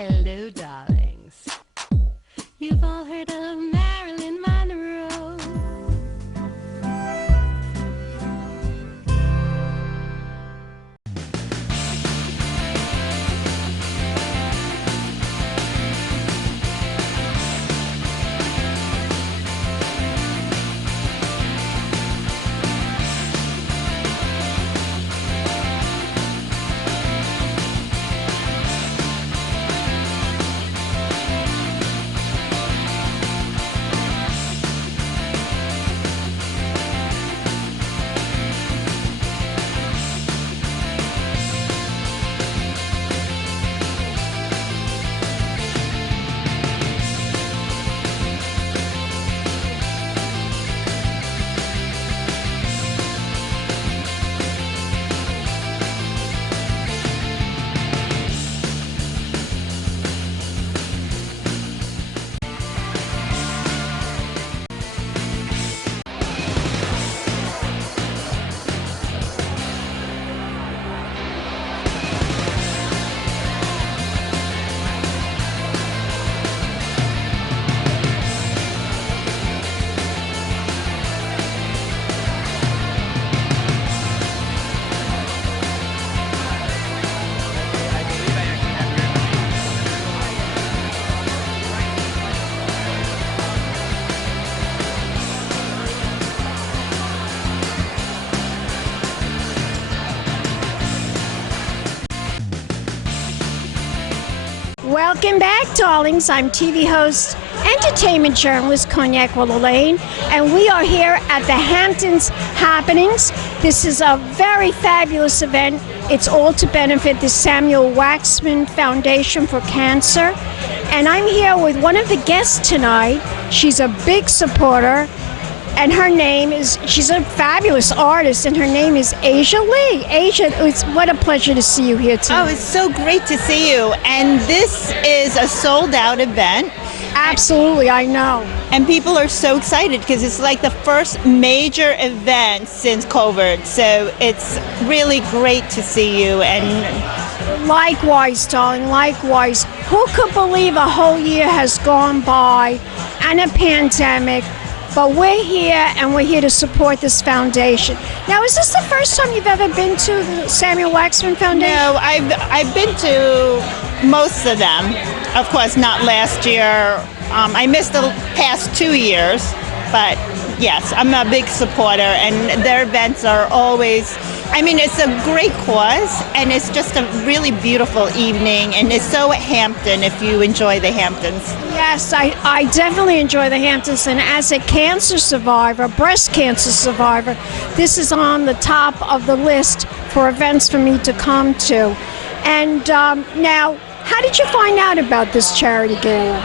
Hello, darlings. You've all heard of Marilyn Monroe. Welcome back, darlings. I'm TV host, entertainment journalist Cognac Wellerlane, and we are here at the Hamptons happenings. This is a very fabulous event. It's all to benefit the Samuel Waxman Foundation for Cancer. And I'm here with one of the guests tonight. She's a big supporter, and her name is, she's a fabulous artist, and her name is Asia Lee. Asia, what a pleasure to see you here tonight. Oh, it's so great to see you. And this is a sold-out event. Absolutely, I know. And people are so excited because it's like the first major event since COVID. So it's really great to see you. And likewise, darling, likewise. Who could believe a whole year has gone by and a pandemic? But we're here, and we're here to support this foundation. Now, is this the first time you've ever been to the Samuel Waxman Foundation? No, I've been to most of them. Of course, not last year. I missed the past 2 years, but yes, I'm a big supporter, and their events are always, I mean, it's a great cause, and it's just a really beautiful evening, and it's so Hampton if you enjoy the Hamptons. Yes, I definitely enjoy the Hamptons, and as a cancer survivor, breast cancer survivor, this is on the top of the list for events for me to come to. And now, how did you find out about this charity gala?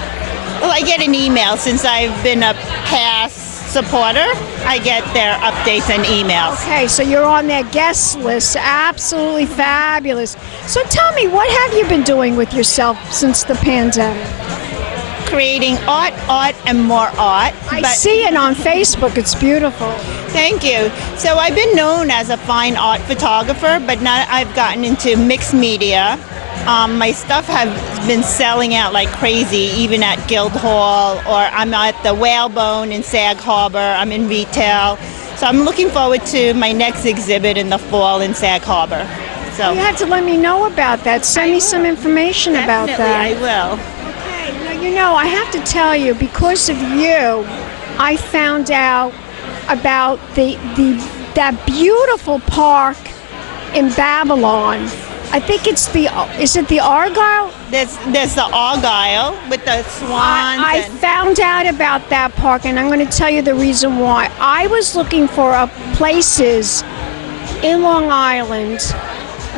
Well, I get an email since I've been a past supporter. I get their updates and emails. Okay, so you're on their guest list. Absolutely fabulous. So tell me, what have you been doing with yourself since the pandemic? Creating art, and more art. I see it on Facebook. It's beautiful. Thank you. So I've been known as a fine art photographer, but now I've gotten into mixed media. My stuff has been selling out like crazy, even at Guildhall, or I'm at the Whalebone in Sag Harbor. I'm in retail. So I'm looking forward to my next exhibit in the fall in Sag Harbor. So you have to let me know about that. Send me some information about that. I will. Okay. Now, you know, I have to tell you, because of you, I found out about that beautiful park in Babylon. I think it's is it the Argyle? There's the Argyle with the swans. I found out about that park, and I'm going to tell you the reason why. I was looking for places in Long Island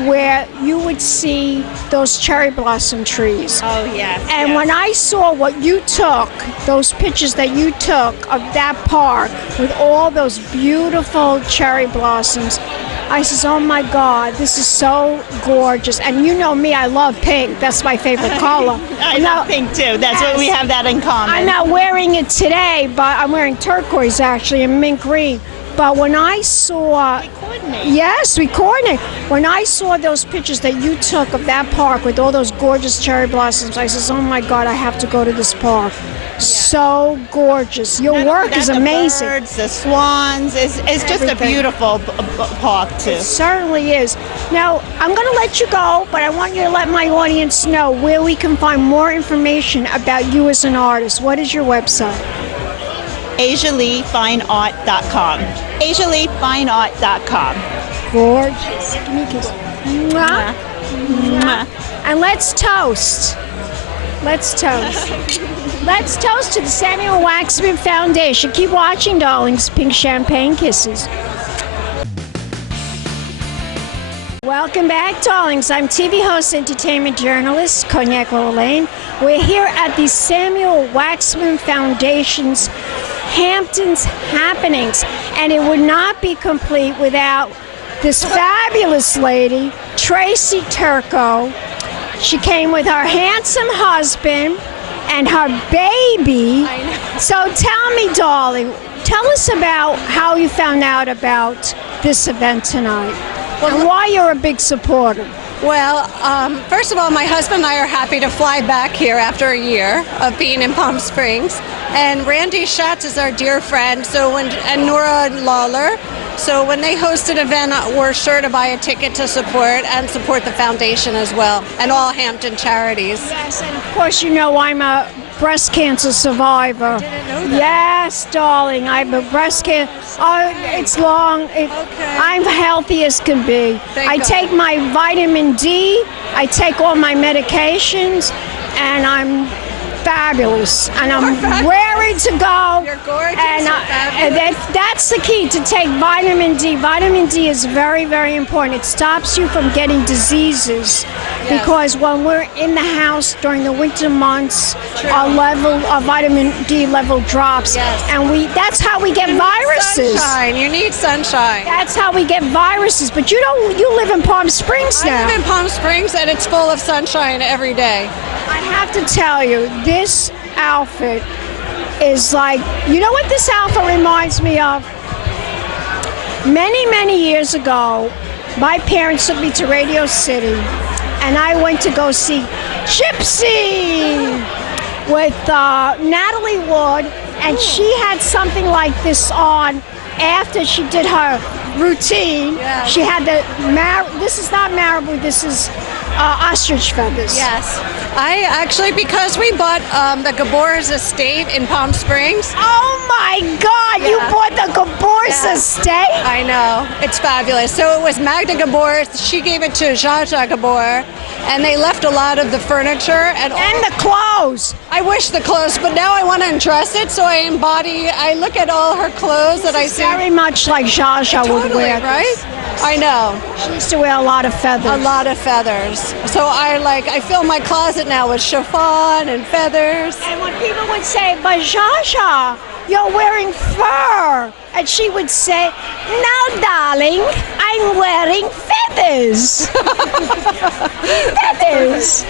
where you would see those cherry blossom trees. Oh, yes. And yes. when I saw what you took, those pictures that you took of that park with all those beautiful cherry blossoms, I says, oh my God, this is so gorgeous. And you know me, I love pink. That's my favorite color. I love pink too. That's what we have that in common. I'm not wearing it today, but I'm wearing turquoise actually and mint green. But when I saw, They coordinate. yes, we coordinate. When I saw those pictures that you took of that park with all those gorgeous cherry blossoms, I says, "Oh my God, I have to go to this park." So gorgeous. Your work is amazing. The birds, the swans. It's just a Everything. beautiful park too. It certainly is. Now, I'm going to let you go, but I want you to let my audience know where we can find more information about you as an artist. What is your website? AsiaLeeFineArt.com. AsiaLeeFineArt.com. Gorgeous. Give me a kiss. Mwah. Mwah. And let's toast. Let's toast. Let's toast to the Samuel Waxman Foundation. Keep watching, darlings. Pink champagne kisses. Welcome back, darlings. I'm TV host, entertainment journalist, Cognac Wellerlane. We're here at the Samuel Waxman Foundation's Hampton's Happenings, and it would not be complete without this fabulous lady, Tracy Turco. She came with her handsome husband and her baby. I know. So tell me, darling, tell us about how you found out about this event tonight, and why you're a big supporter. Well, first of all, my husband and I are happy to fly back here after a year of being in Palm Springs. And Randi Schatz is our dear friend, and Nora Lawler. So when they host an event, we're sure to buy a ticket to support the foundation as well, and all Hampton charities. Yes, and of course you know I'm a breast cancer survivor. Didn't know that. Yes, darling, I'm a breast cancer. Oh, it's long. Okay. I'm healthy as can be. Thank I God. take my vitamin D. I take all my medications, and I'm fabulous. And I'm ready to go. You're gorgeous. And, You're fabulous. that's the key, to take vitamin D. Vitamin D is very, very important. It stops you from getting diseases. Yes. Because when we're in the house during the winter months, True. our vitamin D level drops, Yes. and that's how we get viruses. Sunshine. You need sunshine. That's how we get viruses. But you live in Palm Springs I now. live in Palm Springs, and it's full of sunshine every day. I have to tell you, this outfit is like, you know what this outfit reminds me of? Many, many years ago, my parents took me to Radio City, and I went to go see Gypsy with Natalie Wood, and she had something like this on after she did her routine. Yeah. She had this is not marabou, this is ostrich feathers. Yes. I actually, because we bought the Gabor's estate in Palm Springs. Oh my God, you Yeah. bought the Gabor's Yeah. estate? I know. It's fabulous. So it was Magda Gabor. She gave it to Zsa Gabor, and they left a lot of the furniture and The clothes. I wish the clothes, but now I want to undress it, so I look at all her clothes that I see. Very much like Zsa would Totally, wear. right? I know. She used to wear a lot of feathers. A lot of feathers. So I fill my closet now with chiffon and feathers. And when people would say, "But Zsa, you're wearing fur," and she would say, "No, darling, I'm wearing feathers." Feathers.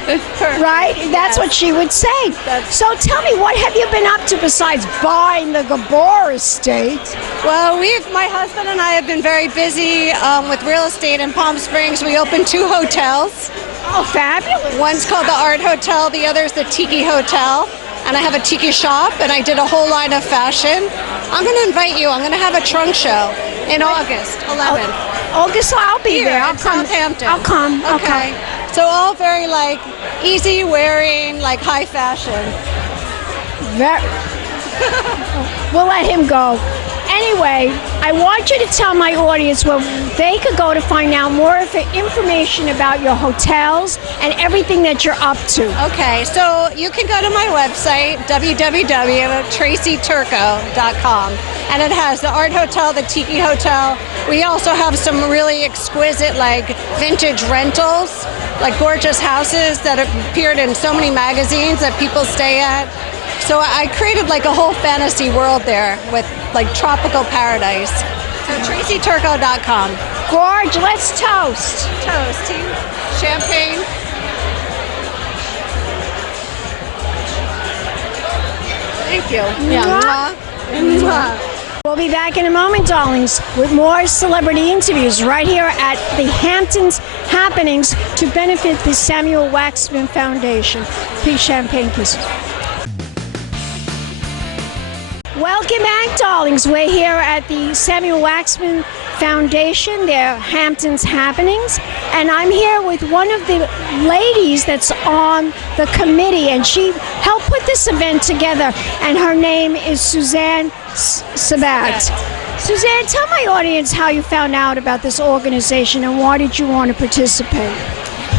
Right? That's what she would say. So tell me, what have you been up to besides buying the Gabor estate? Well, my husband and I have been very busy with real estate in Palm Springs. We opened 2 hotels. Oh, fabulous. One's called the Art Hotel, the other's the Tiki Hotel. And I have a tiki shop, and I did a whole line of fashion. I'm going to invite you. I'm going to have a trunk show in August 11th. August, I'll be Here there. I'll in come. Southampton. I'll come. Okay. So all very easy wearing, high fashion. We'll let him go. Anyway, I want you to tell my audience where they could go to find out more information about your hotels and everything that you're up to. Okay, so you can go to my website, www.tracyturco.com, and it has the Art Hotel, the Tiki Hotel. We also have some really exquisite, vintage rentals, gorgeous houses that have appeared in so many magazines that people stay at. So I created a whole fantasy world there with tropical paradise. So tracyturco.com. Gorge, let's toast. Toast, tea, champagne. Thank you. Mwah. Mwah. Well, We'll be back in a moment, darlings, with more celebrity interviews right here at the Hamptons Happenings to benefit the Samuel Waxman Foundation. Peace, champagne kisses. Welcome back, darlings. We're here at the Samuel Waxman Foundation, their Hamptons Happenings, and I'm here with one of the ladies that's on the committee, and she helped put this event together, and her name is Suzanne Sabet. Suzanne, tell my audience how you found out about this organization and why did you want to participate?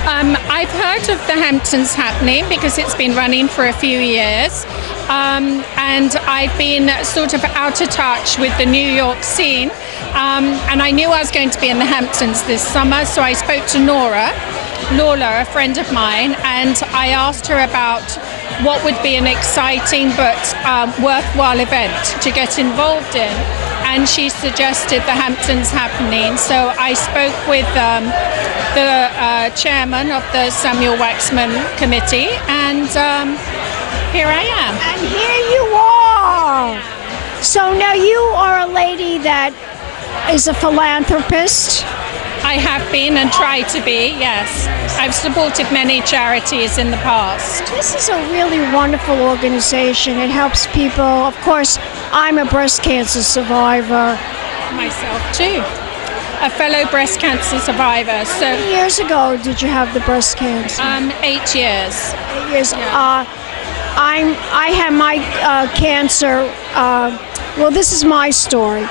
I've heard of the Hamptons Happening because it's been running for a few years. And I've been sort of out of touch with the New York scene. And I knew I was going to be in the Hamptons this summer, so I spoke to Lawler, a friend of mine, and I asked her about what would be an exciting but worthwhile event to get involved in. And she suggested the Hamptons Happening. So I spoke with the chairman of the Samuel Waxman Committee, and here I am. And here you are. So now you are a lady that is a philanthropist. I have been and try to be, yes. I've supported many charities in the past. This is a really wonderful organization. It helps people. Of course, I'm a breast cancer survivor. Myself too. A fellow breast cancer survivor. So how many years ago did you have the breast cancer? 8 years. 8 years. Yeah. I had my cancer. Well, this is my story.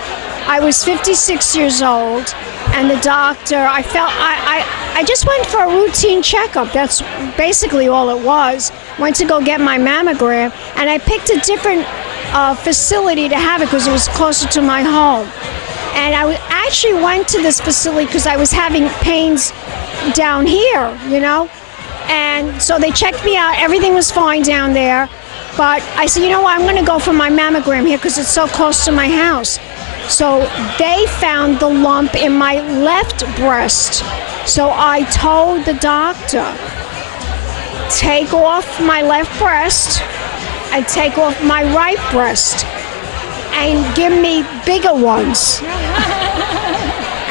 I was 56 years old, and the doctor, I just went for a routine checkup. That's basically all it was. Went to go get my mammogram, and I picked a different facility to have it because it was closer to my home. And I actually went to this facility because I was having pains down here, you know. And so they checked me out. Everything was fine down there. But I said, you know what, I'm going to go for my mammogram here because it's so close to my house. So they found the lump in my left breast. So I told the doctor, take off my left breast and take off my right breast and give me bigger ones.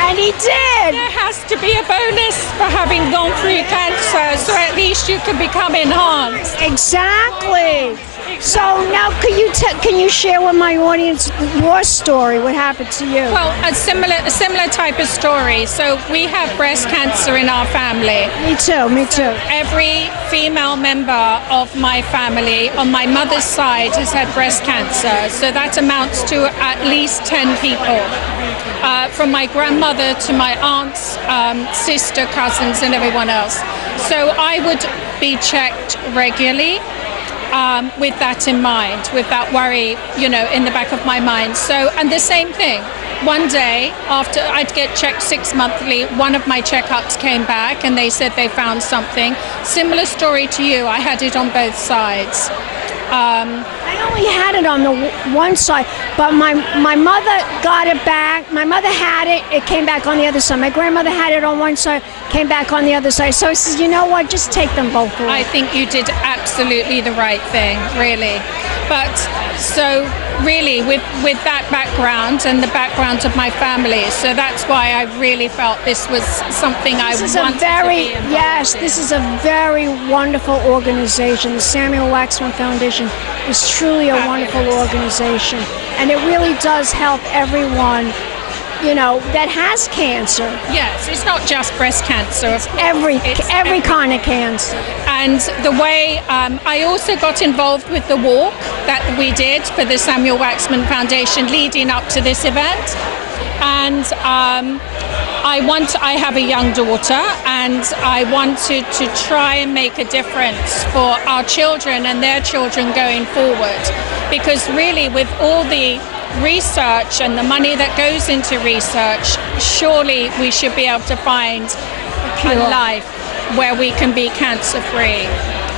And he did. There has to be a bonus for having gone through cancer, so at least you can become enhanced. Exactly. So now, can you share with my audience your story? What happened to you? Well, a similar type of story. So we have breast cancer in our family. Me too. Me too. Every female member of my family on my mother's side has had breast cancer. So that amounts to at least 10 people. From my grandmother to my aunts, sister, cousins, and everyone else. So I would be checked regularly. With that in mind, with that worry, you know, in the back of my mind. So, and the same thing, one day after I'd get checked 6 monthly, one of my checkups came back and they said they found something. Similar story to you, I had it on both sides. I only had it on the one side, but my mother got it back. My mother had it, it came back on the other side. My grandmother had it on one side, came back on the other side. So I said, you know what, just take them both away. I think you did absolutely the right thing, really. But so really with that background and the background of my family, so that's why I really felt this was something I wanted to be involved in. This is a very wonderful organization. The Samuel Waxman Foundation is truly a wonderful organization, and it really does help everyone, you know, that has cancer. Yes, it's not just breast cancer. It's every kind of cancer. And the way I also got involved with the walk that we did for the Samuel Waxman Foundation leading up to this event. And I have a young daughter, and I wanted to try and make a difference for our children and their children going forward. Because really, with all the research and the money that goes into research, surely we should be able to find a life where we can be cancer-free,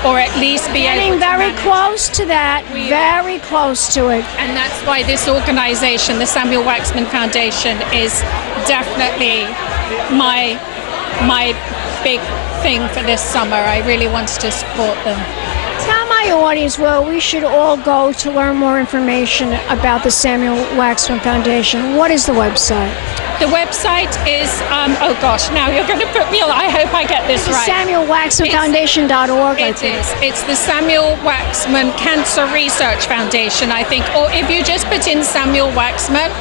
or at least be able to very close to that, very close to it. And that's why this organization, the Samuel Waxman Foundation, is definitely my big thing for this summer. I really wanted to support them. Tell my my audience where we should all go to learn more information about the Samuel Waxman Foundation. What is the website? The website is, oh gosh, now you're going to put me on, I hope I get this right. SamuelWaxmanFoundation.org. It's the Samuel Waxman Cancer Research Foundation, I think. Or if you just put in Samuel Waxman,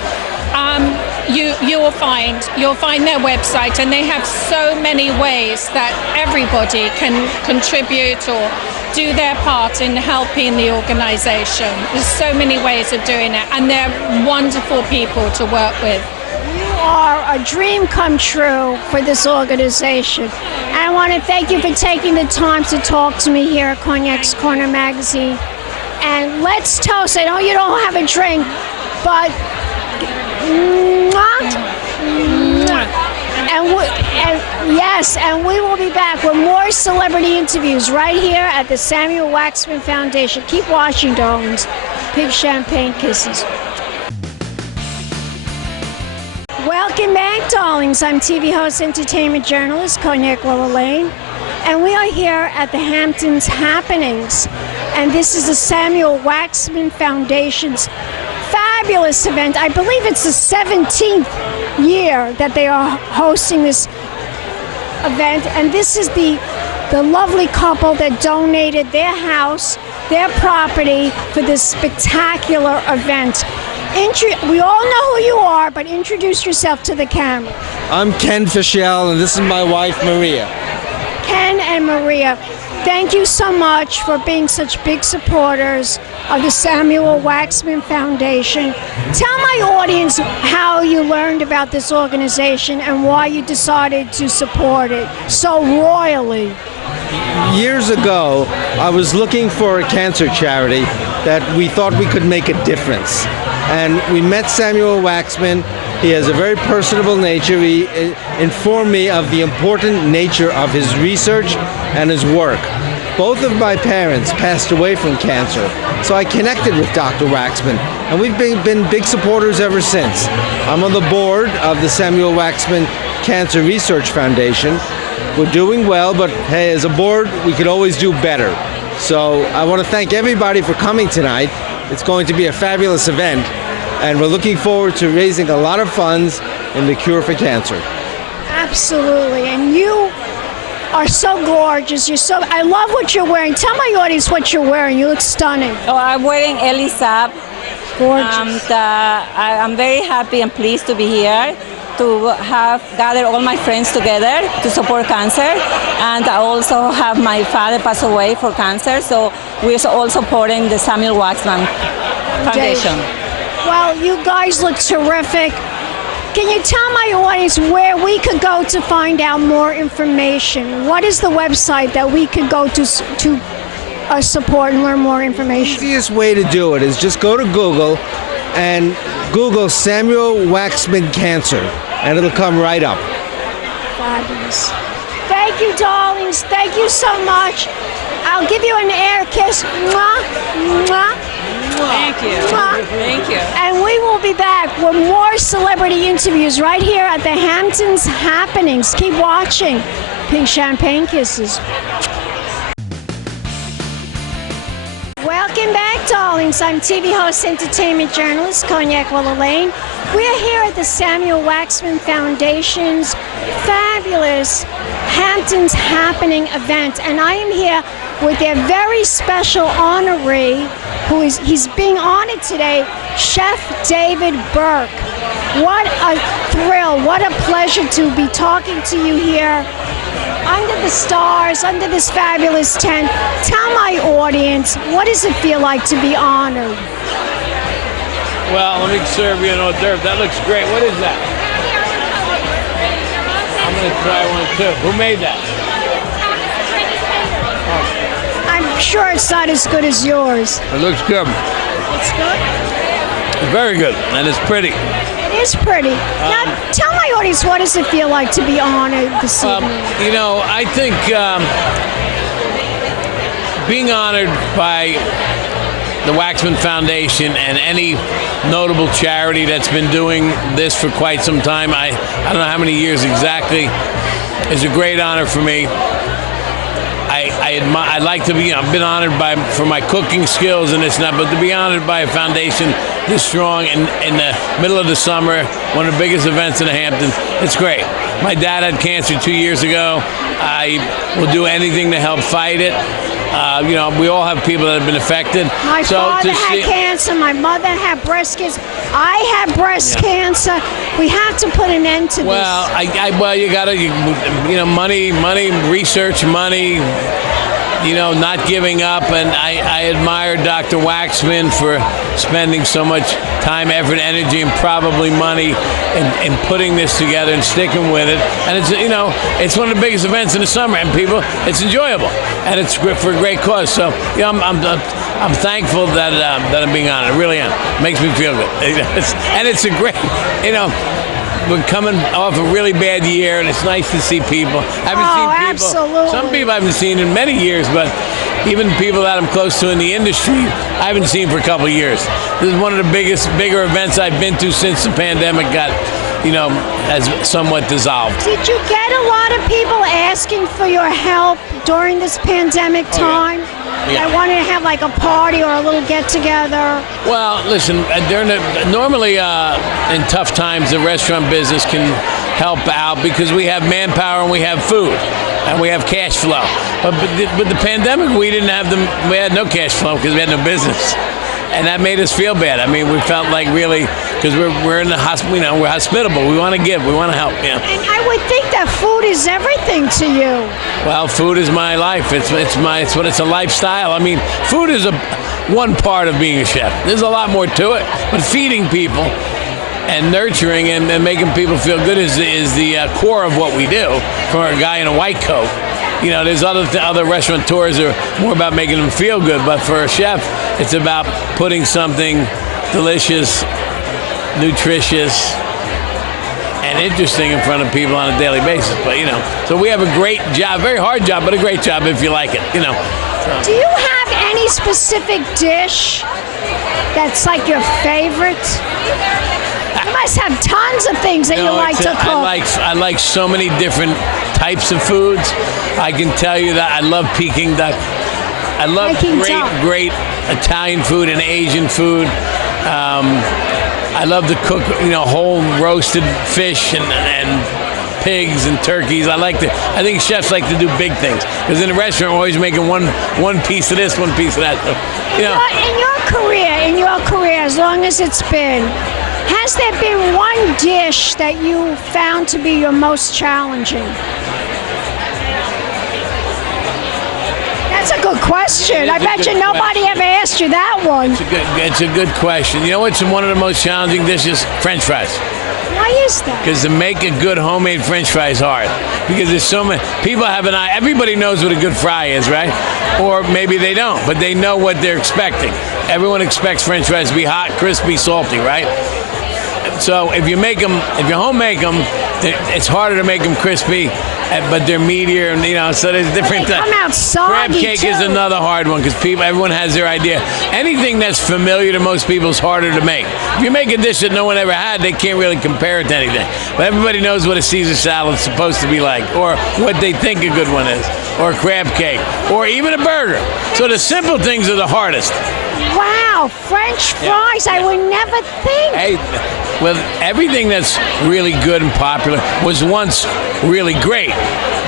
you'll find their website, and they have so many ways that everybody can contribute or do their part in helping the organization. There's so many ways of doing it, and they're wonderful people to work with. You are a dream come true for this organization. And I want to thank you for taking the time to talk to me here at Cognac's Corner Magazine. And let's toast. I know you don't have a drink, but and we will be back with more celebrity interviews right here at the Samuel Waxman Foundation. Keep watching, darlings. Big champagne kisses. Welcome back, darlings. I'm TV host, entertainment journalist, Cognac Wellerlane, and we are here at the Hamptons Happenings. And this is the Samuel Waxman Foundation's fabulous event. I believe it's the 17th year that they are hosting this event, and this is the lovely couple that donated their house, their property for this spectacular event. We all know who you are, but introduce yourself to the camera. I'm Ken Fishel, and this is my wife, Maria. Ken and Maria, thank you so much for being such big supporters of the Samuel Waxman Foundation. Tell my audience how you learned about this organization and why you decided to support it so royally. Years ago, I was looking for a cancer charity that we thought we could make a difference. And we met Samuel Waxman. He has a very personable nature. He informed me of the important nature of his research and his work. Both of my parents passed away from cancer, so I connected with Dr. Waxman, and we've been big supporters ever since. I'm on the board of the Samuel Waxman Cancer Research Foundation. We're doing well, but hey, as a board, we could always do better. So I want to thank everybody for coming tonight. It's going to be a fabulous event, and we're looking forward to raising a lot of funds in the cure for cancer. Absolutely, and you are so gorgeous. I love what you're wearing. Tell my audience what you're wearing. You look stunning. Oh, I'm wearing Elisab. Gorgeous. And I'm very happy and pleased to be here to have gathered all my friends together to support cancer. And I also have my father pass away for cancer, so we're all supporting the Samuel Waxman Foundation. Well, you guys look terrific. Can you tell my audience where we could go to find out more information? What is the website that we could go to support and learn more information? The easiest way to do it is just go to Google and Google Samuel Waxman Cancer, and it'll come right up. Fabulous. Thank you, darlings. Thank you so much. I'll give you an air kiss. Mwah, mwah. Thank you. Mwah. Thank you. And we will be back with more celebrity interviews right here at the Hamptons Happenings. Keep watching. Pink champagne kisses. Welcome back, darlings. I'm TV host, entertainment journalist, Cognac Wellerlane. We are here at the Samuel Waxman Foundation's fabulous Hamptons Happening event, and I am here with their very special honoree, he's being honored today, Chef David Burke. What a thrill, what a pleasure to be talking to you here under the stars, under this fabulous tent. Tell my audience, what does it feel like to be honored? Well, let me serve you an hors d'oeuvre. That looks great. What is that? I'm going to try one too. Who made that? I'm sure it's not as good as yours. It looks good. It's good? Very good, and it's pretty. It is pretty. Now, tell my audience, what does it feel like to be honored this evening? You know, I think being honored by the Waxman Foundation and any notable charity that's been doing this for quite some time, I don't know how many years exactly, is a great honor for me. I I'd like to be. I've been honored for my cooking skills and this and that, but to be honored by a foundation this strong in the middle of the summer, one of the biggest events in the Hamptons, it's great. My dad had cancer 2 years ago. I will do anything to help fight it. We all have people that have been affected. My father had cancer. My mother had breast cancer. I had breast cancer. We have to put an end to this. Well, you got to, money, research, money, not giving up. And I admire Dr. Waxman for spending so much time, effort, energy, and probably money in putting this together and sticking with it. And it's one of the biggest events in the summer, and it's enjoyable, and it's for a great cause. So I'm thankful that I'm being honored. I really am. It makes me feel good. And it's a great, we're coming off a really bad year, and it's nice to see people. I haven't seen people. Absolutely. Some people I haven't seen in many years, but even people that I'm close to in the industry, I haven't seen for a couple of years. This is one of the bigger events I've been to since the pandemic got, has somewhat dissolved. Did you get a lot of people asking for your help during this pandemic time? Yeah. I wanted to have like a party or a little get-together. Well, listen, normally in tough times, the restaurant business can help out because we have manpower and we have food and we have cash flow. But with the pandemic, we had no cash flow because we had no business. And that made us feel bad. I mean, we felt like really, because we're in the hospital, we're hospitable. We want to give, we want to help. Yeah. And I would think that food is everything to you. Well, food is my life. It's a lifestyle. I mean, food is one part of being a chef. There's a lot more to it, but feeding people and nurturing and making people feel good is the core of what we do. For a guy in a white coat, there's other restaurateurs are more about making them feel good, but for a chef, it's about putting something delicious, nutritious, and interesting in front of people on a daily basis. But so we have a great job, very hard job, but a great job if you like it. So. Do you have any specific dish that's like your favorite? You must have tons of things that you like to cook. I like so many different types of foods. I can tell you that I love Peking duck. I love great Italian food and Asian food. I love to cook, whole roasted fish and pigs and turkeys. I think chefs like to do big things because in the restaurant we're always making one piece of this, one piece of that. So, In your career, as long as it's been, has there been one dish that you found to be your most challenging? That's a good question. I bet you nobody ever asked you that one. It's a good question. You know what's one of the most challenging dishes? French fries. Why is that? Because to make a good homemade French fry is hard. Because there's so many people have an eye. Everybody knows what a good fry is, right? Or maybe they don't, but they know what they're expecting. Everyone expects French fries to be hot, crispy, salty, right? So if you home make them, it's harder to make them crispy, but they're meatier, and so there's different. They come out soggy. Crab cake is another hard one because everyone has their idea. Anything that's familiar to most people is harder to make. If you make a dish that no one ever had, they can't really compare it to anything. But everybody knows what a Caesar salad is supposed to be like, or what they think a good one is, or a crab cake, or even a burger. So the simple things are the hardest. Wow, French fries, I would never think. Hey, well, everything that's really good and popular was once really great.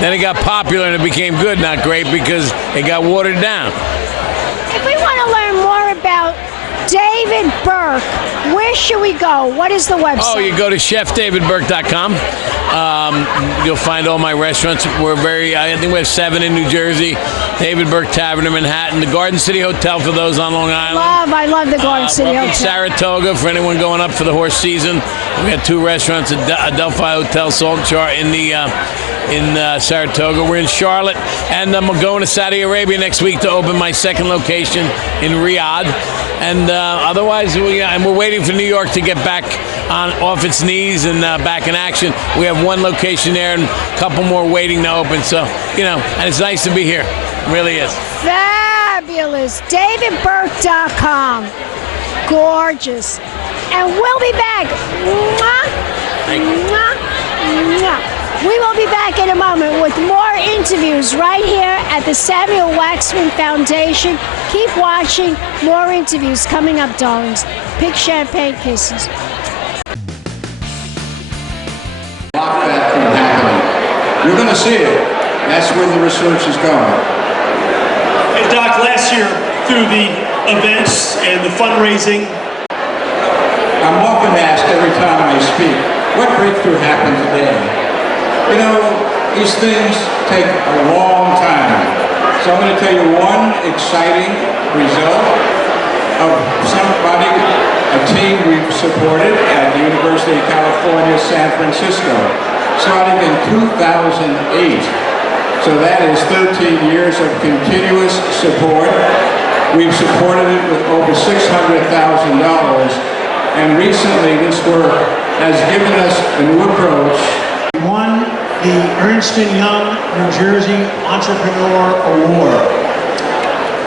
Then it got popular and it became good, not great, because it got watered down. If we want to learn more about David Burke, where should we go? What is the website? Oh, you go to chefdavidburke.com. You'll find all my restaurants. I think we have 7 in New Jersey, David Burke Tavern in Manhattan, the Garden City Hotel for those on Long Island. I love the Garden City Hotel. In Saratoga for anyone going up for the horse season. We got 2 restaurants, Adelphi Hotel, Salt Char in Saratoga. We're in Charlotte, and I'm going to Saudi Arabia next week to open my 2nd location in Riyadh. And otherwise, we're waiting for New York to get back off its knees and back in action. We have 1 location there and a couple more waiting to open. So, and it's nice to be here. It really is. Fabulous. DavidBurke.com. Gorgeous. And we'll be back. Mwah. Thank you. Mwah. Mwah. We will be back in a moment with more interviews right here at the Samuel Waxman Foundation. Keep watching. More interviews coming up, darlings. Big champagne kisses. Block that from happening. You're going to see it. That's where the research is going. Hey, Doc, last year, through the events and the fundraising, I'm often asked every time I speak, what breakthrough happened today? You know, these things take a long time. So I'm going to tell you one exciting result of somebody, a team we've supported at the University of California, San Francisco, starting in 2008. So that is 13 years of continuous support. We've supported it with over $600,000. And recently, this work has given us a new approach. We won the Ernst & Young New Jersey Entrepreneur Award.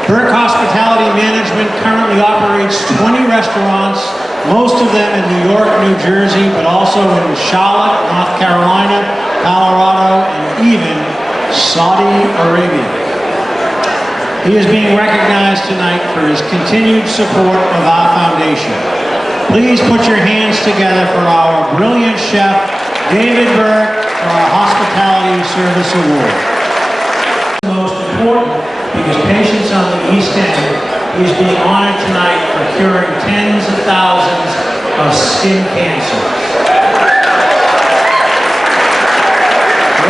Burke Hospitality Management currently operates 20 restaurants, most of them in New York, New Jersey, but also in Charlotte, North Carolina, Colorado, and even Saudi Arabia. He is being recognized tonight for his continued support of our foundation. Please put your hands together for our brilliant chef, David Burke, for our Hospitality Service Award. Most important, because patients on the East End, he is being honored tonight for curing tens of thousands of skin cancers.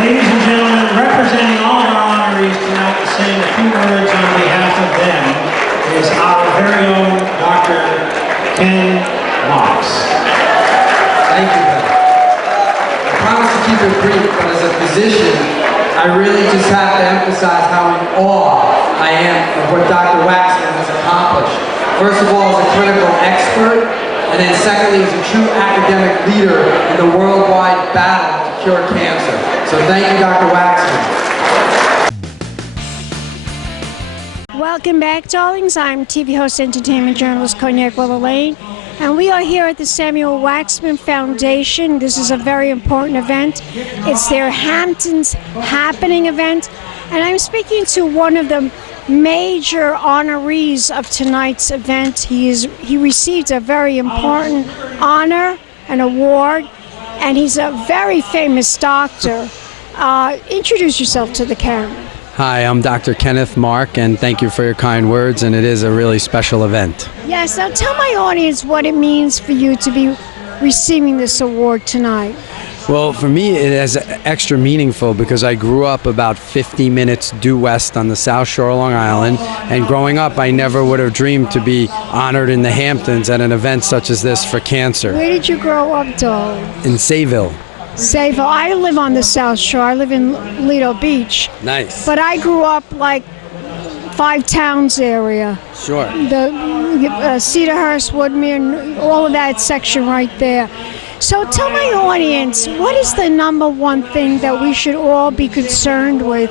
Ladies and gentlemen, representing all of our honorees tonight and saying a few words on behalf of them is our very own Dr. Kenneth. Thank you, Beth. I promise to keep it brief, but as a physician, I really just have to emphasize how in awe I am of what Dr. Waxman has accomplished. First of all, as a clinical expert, and then secondly, as a true academic leader in the worldwide battle to cure cancer. So thank you, Dr. Waxman. Welcome back, darlings. I'm TV host, entertainment journalist Cognac Wellerlane, and we are here at the Samuel Waxman Foundation. This is a very important event. It's their Hampton's Happening event, and I'm speaking to one of the major honorees of tonight's event. He received a very important honor, an award, and he's a very famous doctor. Introduce yourself to the camera. Hi, I'm Dr. Kenneth Mark, and thank you for your kind words, and it is a really special event. Yes, now tell my audience what it means for you to be receiving this award tonight. Well, for me, it is extra meaningful because I grew up about 50 minutes due west on the South Shore of Long Island, and growing up, I never would have dreamed to be honored in the Hamptons at an event such as this for cancer. Where did you grow up, darling? In Sayville. Sayville. I live on the South Shore. I live in Lido Beach. Nice. But I grew up like Five Towns area. Sure. The Cedarhurst, Woodmere, all of that section right there. So tell my audience, what is the number one thing that we should all be concerned with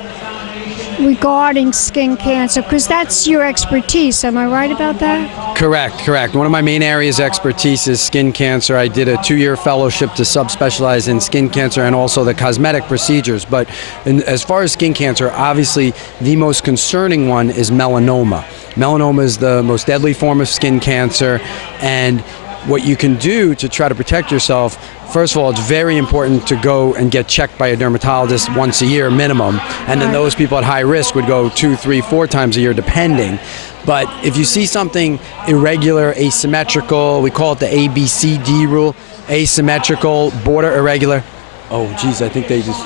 regarding skin cancer? Because that's your expertise. Am I right about that? Correct. One of my main areas of expertise is skin cancer. I did a 2-year fellowship to subspecialize in skin cancer and also the cosmetic procedures. But as far as skin cancer, obviously the most concerning one is melanoma. Melanoma is the most deadly form of skin cancer, and what you can do to try to protect yourself, first of all, it's very important to go and get checked by a dermatologist once a year minimum, and then those people at high risk would go 2, 3, 4 times a year depending. But if you see something irregular, asymmetrical, we call it the ABCD rule, asymmetrical, border irregular. Oh geez, I think they just,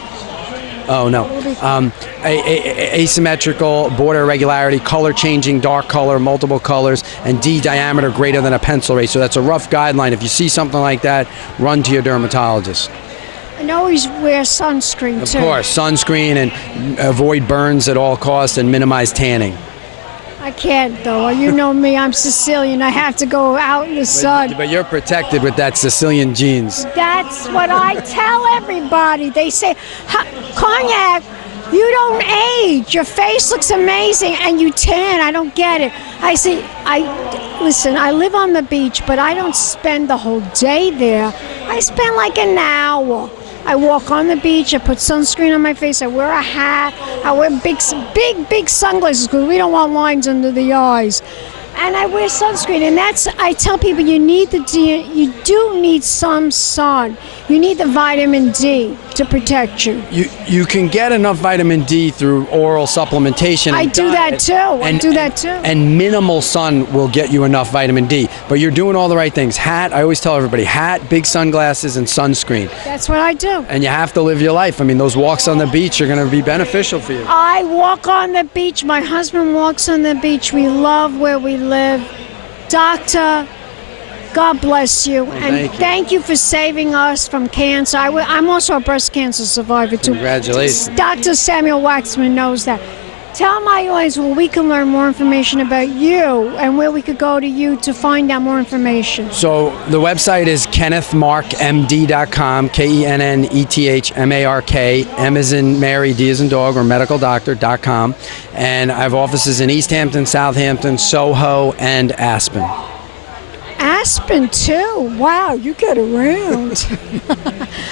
oh no. Asymmetrical, border irregularity, color changing, dark color, multiple colors, and D diameter greater than a pencil rate. So that's a rough guideline. If you see something like that, run to your dermatologist. And always wear sunscreen too. Of course, sunscreen, and avoid burns at all costs and minimize tanning. I can't though. You know me, I'm Sicilian. I have to go out in the sun. But you're protected with that Sicilian genes. That's what I tell everybody. They say, Cognac, you don't age. Your face looks amazing and you tan. I don't get it. I say, listen, I live on the beach, but I don't spend the whole day there. I spend like an hour. I walk on the beach. I put sunscreen on my face. I wear a hat. I wear big sunglasses because we don't want lines under the eyes. And I wear sunscreen, and I tell people you do need some sun. You need the vitamin D to protect you. You can get enough vitamin D through oral supplementation. I do that too. And minimal sun will get you enough vitamin D. But you're doing all the right things. Hat, I always tell everybody, hat, big sunglasses, and sunscreen. That's what I do. And you have to live your life. I mean, those walks on the beach are going to be beneficial for you. I walk on the beach. My husband walks on the beach. We love where we live. Doctor, God bless you, and thank you for saving us from cancer. I'm also a breast cancer survivor too. Congratulations. Dr. Samuel Waxman knows that. Tell my audience where we can learn more information about you and where we could go to you to find out more information. So the website is kennethmarkmd.com, KENNETHMARK, M as in Mary, D as in dog, or medicaldoctor.com. And I have offices in East Hampton, Southampton, Soho, and Aspen. Aspen too. Wow, you get around.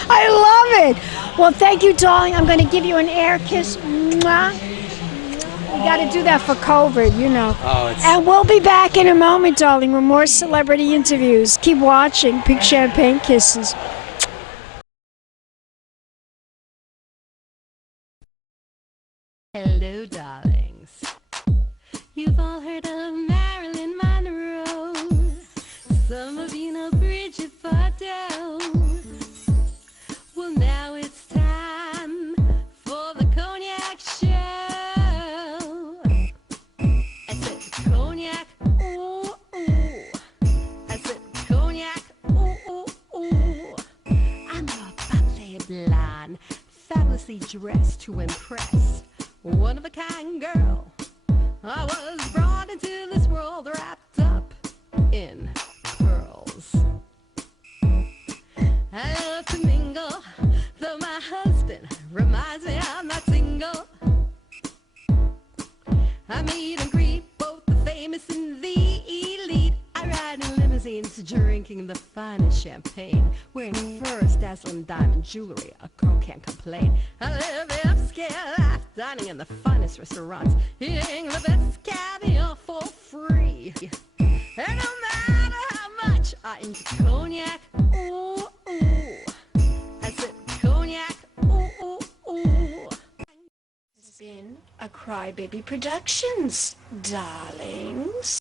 I love it. Well, thank you, darling. I'm going to give you an air kiss. Mwah. We got to do that for COVID, you know. And we'll be back in a moment, darling, with more celebrity interviews. Keep watching. Big champagne kisses. Hello, darlings. You've all heard of Marilyn Monroe. Some of you know Bridget Bardot. Well, now it's time for the Cognac show. I said Cognac, ooh, ooh. I said Cognac, ooh, ooh, ooh. I'm a bubbly blonde, fabulously dressed to impress. One of a kind girl. I was brought into this world wrapped up in pearls. I love to mingle, though my husband reminds me I'm not single. I meet and greet both the famous and the elite. I ride in limousines, drinking the finest champagne, wearing furs, dazzling diamond jewelry. A girl can't complain. I live the upscale life, dining in the finest restaurants, eating the best caviar for free. And no matter how much I enjoy cognac, ooh, ooh. I said cognac, ooh, ooh, ooh. It's been a Crybaby Productions, darlings.